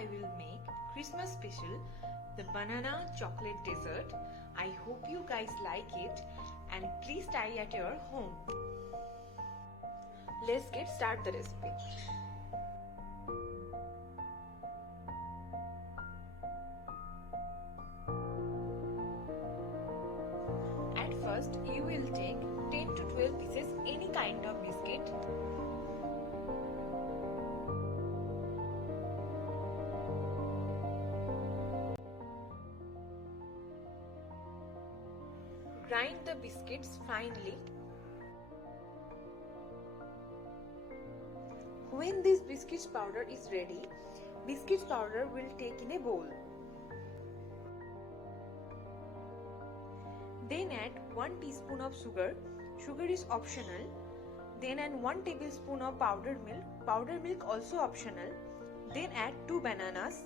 I will make Christmas special, the banana chocolate dessert. I hope you guys like it and please try at your home. Let's get started the recipe. At first, you will take 10 to 12 pieces any kind of biscuit. Grind the biscuits finely. When this biscuits powder is ready, biscuits powder will take in a bowl. Then add 1 teaspoon of sugar. Sugar is optional. Then add 1 tablespoon of powdered milk. Powdered milk also optional. Then add 2 bananas.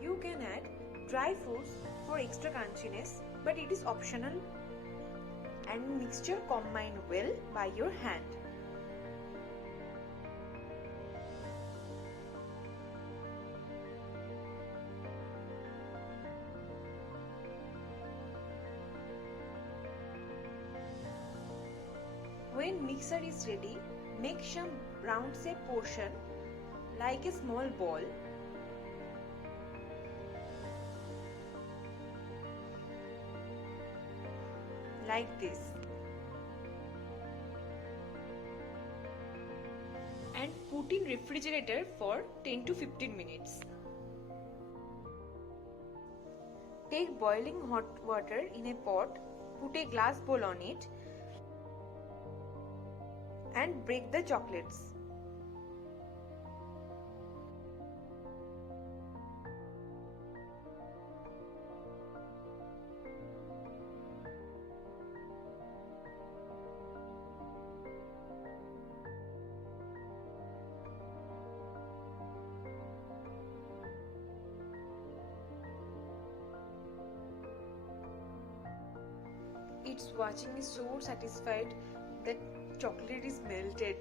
You can add dry fruits for extra crunchiness, but it is optional. And mixture combine well by your hand. When mixer is ready, make some round shape portion like a small ball. Like this, and put in refrigerator for 10 to 15 minutes. Take boiling hot water in a pot, put a glass bowl on it and break the chocolates. It's watching me so satisfied that chocolate is melted.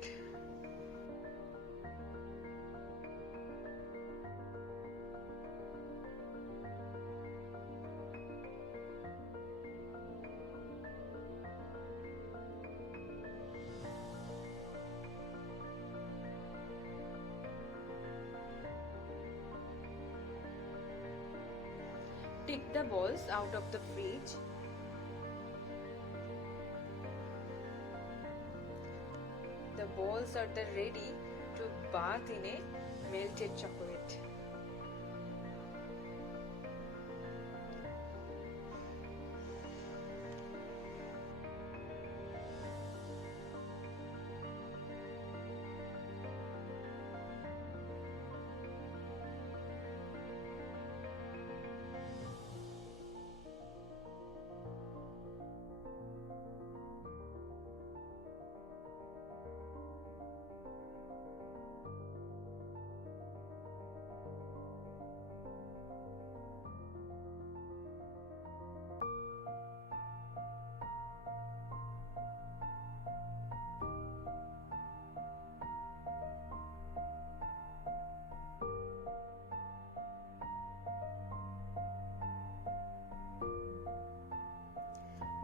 Take the balls out of the fridge. The balls are ready to bath in a melted chocolate.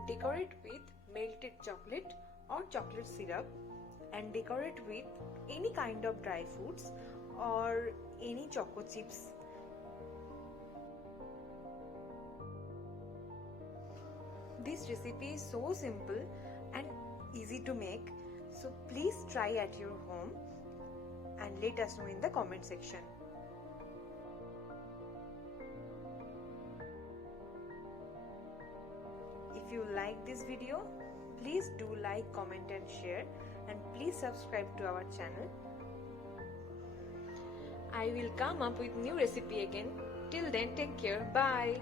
Decorate with melted chocolate or chocolate syrup and decorate with any kind of dry fruits or any choco chips. This recipe is so simple and easy to make, so please try at your home and let us know in the comment section. If you like this video, please do like, comment and share, and please subscribe to our channel. I will come up with new recipe again. Till then, take care. Bye.